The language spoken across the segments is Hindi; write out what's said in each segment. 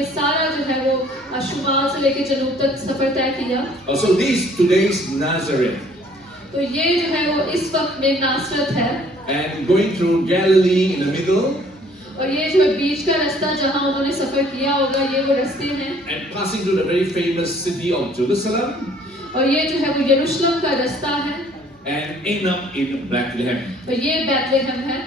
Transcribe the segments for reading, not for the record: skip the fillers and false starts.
ये सारा जो है वो शुमाल से लेके जनूब तक सफर तय किया। So this today's Nazareth. तो ये जो है वो इस वक्त में नासरत है। And going through Galilee in the middle. और ये जो बीच का रास्ता जहाँ उन्होंने सफर किया होगा ये वो रास्ते हैं। And passing through the very famous city of Jerusalem. और ये जो है वो यरूशलेम का रास्ता है। And end up in Bethlehem. और ये बैतलहम है।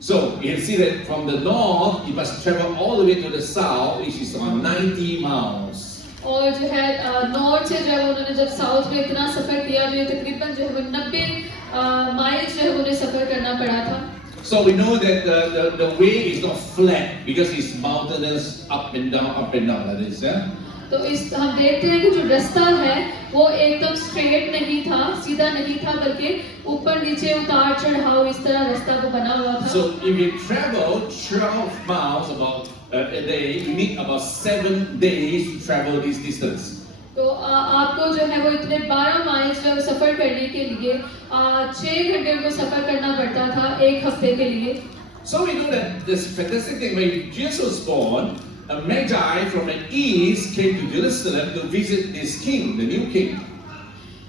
So you can see that from the north, you must travel all the way to the south, which is around 90 miles. और जो है नॉर्थ से जो है उन्होंने जब साउथ में इतना सफर किया तो ये तकरीबन जो है वो 90 माइल्स जो है उन्हें सफर करना पड़ा था। So we know that the way is not flat because it's mountainous, up and down like this. Yeah? तो इस हम देखते हैं कि जो रास्ता है वो एकदम स्ट्रेट नहीं था, सीधा नहीं था, बल्कि ऊपर नीचे उतार चढ़ाव इस तरह रास्ता को बना हुआ था। So if you travel 12 miles about a day, you need about 7 days to travel this distance. तो आपको जो है वो इतने 12 माइल्स जो सफर करने के लिए 6 घंटे को सफर करना पड़ता था एक हफ्ते के लिए। So we know that this fantastic thing when Jesus was born, a magi from the east came to Jerusalem to visit this king, the new king.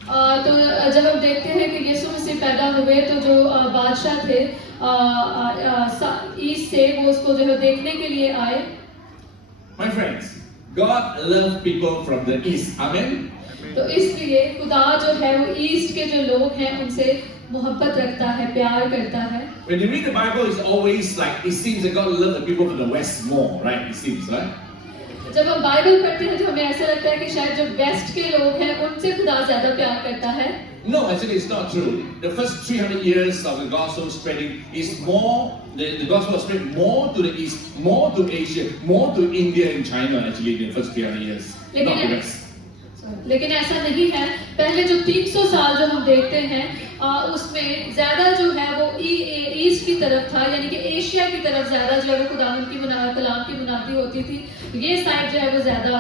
तो जब हम देखते हैं कि यीशु मसीह पैदा हुए तो जो बादशाह थे ईस्ट से वो उसको जो है देखने के लिए आए। My friends, God loves people from the east. Amen. तो इसलिए खुदा जो है वो ईस्ट के जो लोग हैं उनसे मोहब्बत रखता है, प्यार करता है। When you read the Bible, it's always like it seems that God loves the people from the west more, right? It seems, right? जब हम बाइबल पढ़ते हैं तो हमें ऐसा लगता है कि शायद जो वेस्ट के लोग हैं उनसे खुदा ज्यादा प्यार करता है। No, actually it's not true. The first 300 years of the gospel spreading is more, the gospel was spread more to the east, more to Asia, more to India and China actually in the first 300 years, not the west. लेकिन ऐसा नहीं है। पहले जो 300 साल जो हम देखते हैं उसमें ज्यादा जो है वो ईस्ट की तरफ था, यानी कि एशिया की तरफ ज्यादा जो है वो खुदावंद की कलाम की मुनादी होती थी। ये साइड जो है वो ज्यादा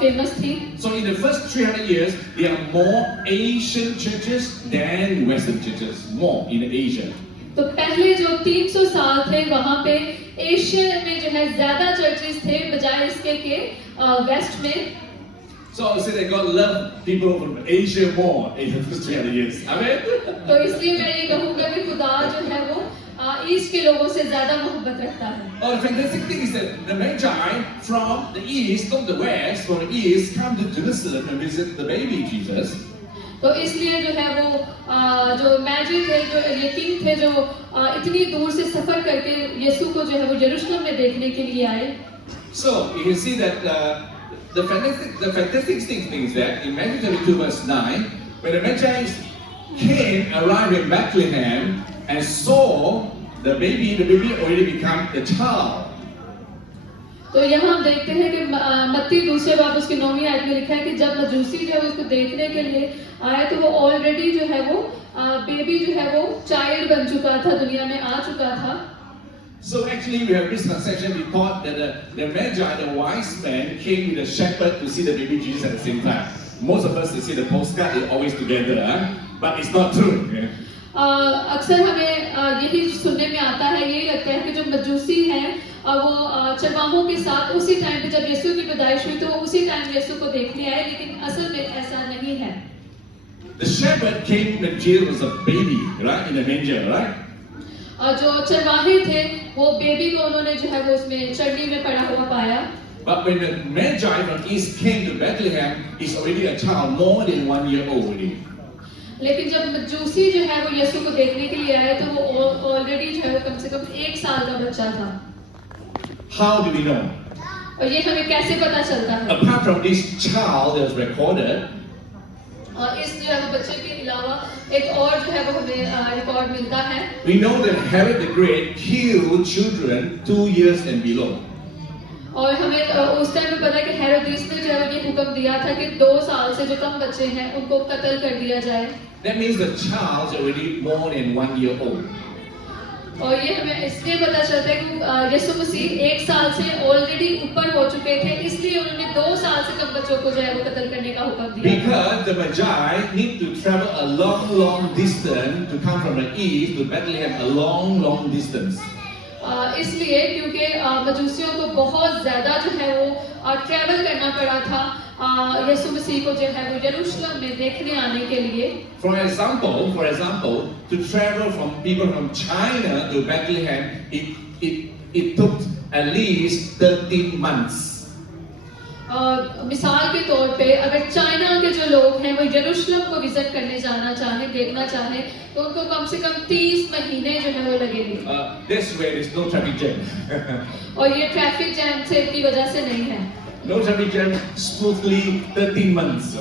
फेमस थी। So in the first 300 years, there are more Asian churches than Western churches, more in Asia. तो पहले जो 300 साल थे वहाँ पे एशिया में जो है ज्यादा चर्चेस थे बजाय इसके के वेस्ट में। So I say that God loved people from Asia more in the first 300 years. Amen. तो इसलिए मैं ये कहूँगा कि खुदा जो है वो ईस्ट के लोगों से ज्यादा मोहब्बत रखता है। Oh, the fantastic thing is that the Magi from the east, from the west, from the east, come to Jerusalem and visit the baby Jesus. तो इसलिए जो है वो जो मैजी थे, जो ये किंग थे, जो इतनी दूर से सफर करके यीशु को जो है वो यरूशलेम में देखने के लिए आए। So you can see that the fantastic thing is that in Matthew 22 verse 9, when the Magi came, arrived in Bethlehem and saw the baby already become the child. तो यहाँ हम देखते हैं कि मत्ती दूसरे बाब उसकी 9वीं आयत में लिखा है कि जब मजूसी जो है उसको देखने के लिए आए तो वो ऑलरेडी जो है वो बेबी जो है वो चाइल्ड बन चुका था, दुनिया में आ चुका था। So actually we have misconception. We thought that the Magi, the wise men, came with a shepherd to see the baby Jesus at the same time. Most of us, they see the postcard, they're always together, but it's not true. Okay? अक्सर हमें यही सुनने में आता है, यही लगता है कि जो मजूसी हैं वो चरवाहों के साथ उसी टाइम पे जब यीशु की पैदाइश हुई तो वो उसी टाइम यीशु को देखने आए, लेकिन असल में ऐसा नहीं है। The shepherd came when Jesus was a baby, right, in the manger, right? जो चरवाहे थे वो बेबी को उन्होंने जो है वो उसमें चर्नी में पड़ा हुआ पाया। But when the Magi from east came to Bethlehem, he's already a child, more than 1 year old already. लेकिन जब मजूसी जो है वो यीशु को देखने के लिए आए तो वो ऑलरेडी जो है वो कम से कम 1 साल का बच्चा था। How do we know? और ये हमें कैसे पता चलता है? Apart from this child that was recorded, इस जो है वो बच्चे के अलावा एक और जो है वो हमें रिकॉर्ड मिलता है। we know that Herod the Great killed children 2 years and below. और हमें उस टाइम में पता है कि हेरोदेस ने जो है ये हुक्म दिया था कि 2 साल से जो कम बच्चे हैं उनको कत्ल कर दिया जाए। That means the child is already more than 1 year old. और ये हमें इसलिए पता चलता है कि यीशु मसीह 1 साल से ऑलरेडी ऊपर हो चुके थे, इसलिए उन्होंने 2 साल से कम बच्चों को जो है वो कत्ल करने का हुक्म दिया। Because the Magi need to travel a long distance to come from the east to Bethlehem, a long distance. इसलिए क्योंकि मजूसियों को बहुत ज़्यादा जो है वो ट्रैवल करना पड़ा था यीशु मसीह को जो है वो यरूशलेम में देखने आने के लिए। For example, to travel from people from China to Bethlehem, it took at least 13 months. मिसाल के तौर पे अगर चाइना के जो लोग हैं वो यरूशलेम को विजिट करने जाना चाहें, देखना चाहें, तो उनको कम से कम 30 महीने जो है वो लगेंगे। This way there is no traffic jam. और ये ट्रैफिक जैम से की वजह से नहीं है। No traffic jam, smoothly 13 months.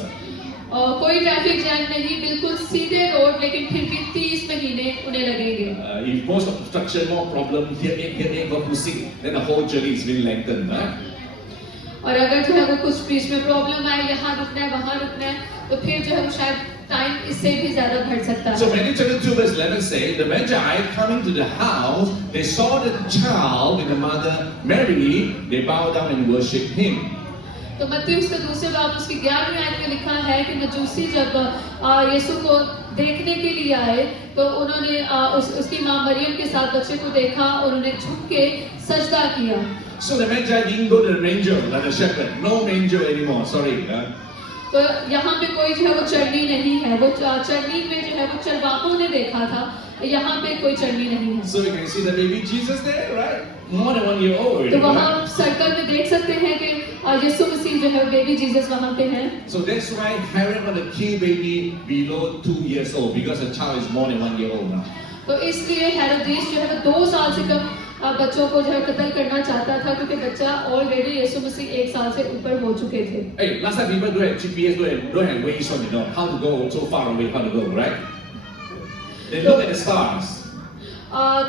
कोई ट्रैफिक जैम नहीं, बिल्कुल सीधे रोड, लेकिन फिर भी 30 महीने उन्हें लगेंगे। If most obstruction, more problem, here, go to see, then the whole journey is really lengthened. और अगर जो है वो कुछ बीच में प्रॉब्लम आए, यहाँ रुकना है, वहाँ रुकना है, तो फिर जो है वो शायद टाइम इससे भी ज्यादा बढ़ सकता है। So Matthew chapter 2 verse 11 say, the Magi coming to the house, they saw the child with the mother Mary, they bowed down and worshipped him. तो मत्ती उसके दूसरे बाब उसकी 11वीं आयत में लिखा है कि मजूसी जब यीशु को देखने के लिए आए, तो उन्होंने उसकी माँ मरियम के साथ बच्चे को देखा और उन्हें झुक के सजदा किया। So the Magi didn't go to the manger like the shepherd. No manger anymore. Sorry. तो यहाँ पे कोई जो है वो चरनी नहीं है, वो चरनी में जो है वो चरवाहों ने देखा था, यहाँ पे कोई चरनी नहीं है। So you can see the baby Jesus there, right? More than 1 year old. तो वहाँ सर्कल में देख सकते हैं कि यीशु मसीह जो है बेबी जीसस वहाँ पे है। So that's why Herod wanted to kill baby below 2 years old because the child is more than 1 year old now. तो इसलिए हेरोदेस जो है 2 साल से कम बच्चों को जो है कत्ल करना चाहता था, क्योंकि बच्चा ऑलरेडी यीशु मसीह 1 साल से ऊपर हो चुके थे। Hey, last time people don't have GPS, don't have ways on, how to go so far away, how to go, right? They look at the stars.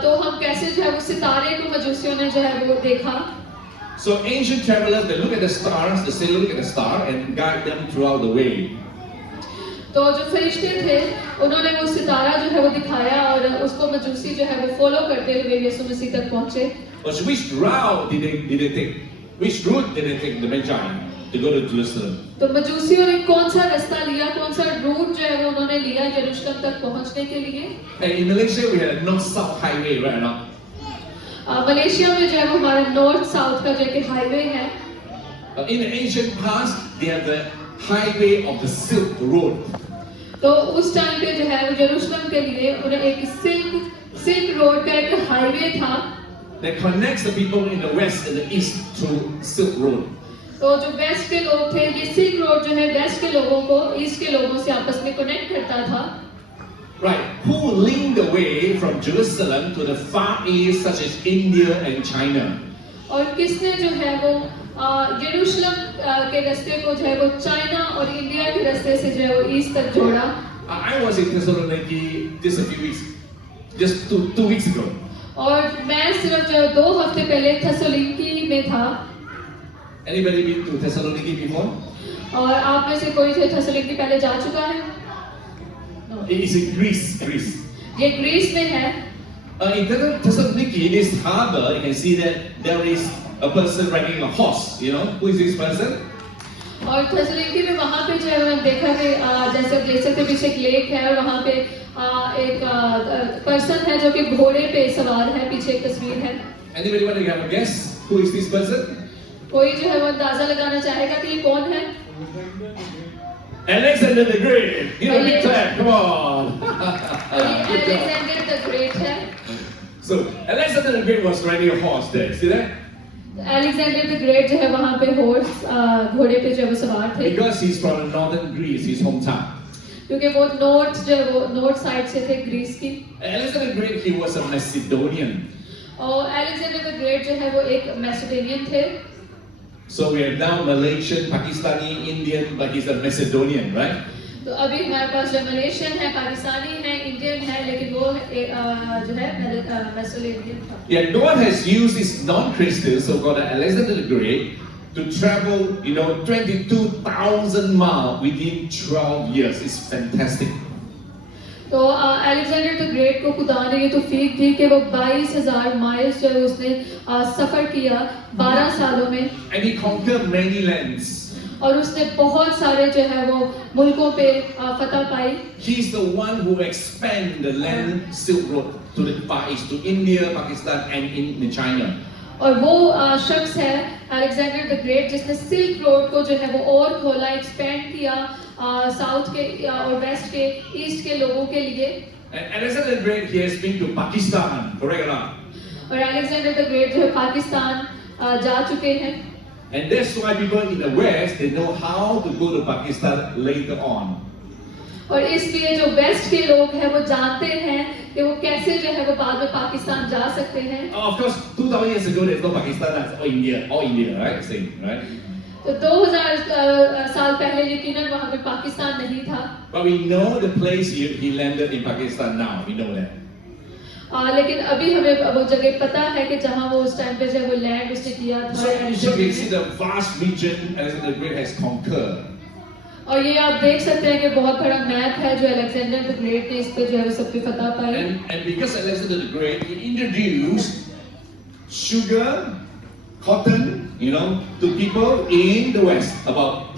तो हम कैसे जो है वो सितारे को मजूसियों ने जो है वो देखा। So ancient travelers, they look at the stars, they say look at the star and guide them throughout the way. तो जो फरिश्ते थे उन्होंने वो सितारा जो है वो दिखाया और उसको मजूसी जो है वो फॉलो करते हुए यीशु मसीह तक पहुंचे। But which route did they take? Which route did they take the Magi to go to Jerusalem? तो मजूसियों ने कौन सा रास्ता लिया, कौन सा रूट जो है वो उन्होंने लिया यरूशलेम तक पहुंचने के लिए? And in Malaysia we had a north-south highway right now. Malaysia में जो है वो हमारा नॉर्थ साउथ का जो कि हाईवे है। In the ancient past, they had the highway of the Silk Road. तो उस टाइम पे जो है वो यरूशलेम के लिए उन्हें एक सिल्क रोड का एक हाईवे था that connects the people in the west and the east through Silk Road. तो जो वेस्ट के लोग थे, ये सिल्क रोड जो है वेस्ट के लोगों को ईस्ट के लोगों से आपस में कनेक्ट करता था। Right, who linked the way from Jerusalem to the far east such as India and China? और किसने जो है वो यरूशलेम के रास्ते को जो है वो चाइना और इंडिया के रास्ते से जो है वो ईस्ट तक जोड़ा? I was in Thessaloniki just a few weeks, just two weeks ago. और मैं सिर्फ जो 2 हफ्ते पहले थेसलोनिकी में था। Anybody been to Thessaloniki before? और आप में से कोई जो थेसलोनिकी पहले जा चुका है? It is in Greece. ये ग्रीस में है। In Thessaloniki, this harbor, you can see that there is a person riding a horse. You know who is this person? और थेसलोनिकी में वहाँ पे जो है मैंने देखा कि जैसे आप देख सकते हैं पीछे एक लेक है और वहाँ पे एक पर्सन है जो कि घोड़े पे सवार है, पीछे एक तस्वीर है। Anybody want to have a guess? Who is this person? कोई जो है वो अंदाजा लगाना चाहेगा कि ये कौन है? Alexander the Great. You know, big clap. Come on. Alexander the great है। So Alexander the Great was riding a horse there. See that? Alexander the great जो है वहाँ पे घोड़े पे जो है वो सवार थे। Because he's from northern Greece, his hometown. क्योंकि वो नॉर्थ साइड से थे ग्रीस की। Alexander the Great, he was a Macedonian. और अलेक्जेंडर द ग्रेट जो है वो एक मैसेडोनियन थे। So we have now Malaysian, Pakistani, Indian, but he's a Macedonian, right? तो अभी हमारे पास जो मलेशियन है, पाकिस्तानी है, इंडियन है, लेकिन वो जो है मैसेडोनियन था। Yeah, God has used this non-Christian, so-called Alexander the Great, to travel, 22,000 miles within 12 years. It's fantastic. तो अलेक्जेंडर द ग्रेट को खुदा ने ये तौफीक दी कि वो 22,000 माइल्स जो है उसने सफर किया 12 सालों में। And he conquered many lands. और उसने बहुत सारे जो है वो मुल्कों पे फतह पाई। He's the one who expanded the land Silk Road to the Far East, to India, Pakistan, and in China. और वो शख्स है अलेक्जेंडर द ग्रेट जिसने सिल्क रोड को जो है वो और खोला, एक्सपेंड किया साउथ के और वेस्ट के, ईस्ट के लोगों के लिए। And Alexander the Great, he has been to Pakistan, correct or not? और अलेक्जेंडर द ग्रेट जो है पाकिस्तान जा चुके हैं। And that's why people in the West, they know how to go to Pakistan later on. और इसलिए जो वेस्ट के लोग हैं वो जानते हैं कि वो कैसे जो है वो बाद में पाकिस्तान जा सकते हैं। Of course, 2000 years ago, there's no Pakistan, that's all India, right? Same, right? तो 2000 साल पहले यकीनन वहाँ पे पाकिस्तान नहीं था। But we know the place he landed in Pakistan now, we know that. लेकिन अभी हमें वो जगह पता है कि जहाँ वो उस टाइम पे जो है वो लैंड उसने किया था। So you can see the vast region Alexander the Great has conquered. और ये आप देख सकते हैं कि बहुत बड़ा मैप है जो अलेक्जेंडर द ग्रेट ने इस पे जो है वो सब पे फतह पाई। And because Alexander the Great, he introduced sugar, cotton, to people in the West about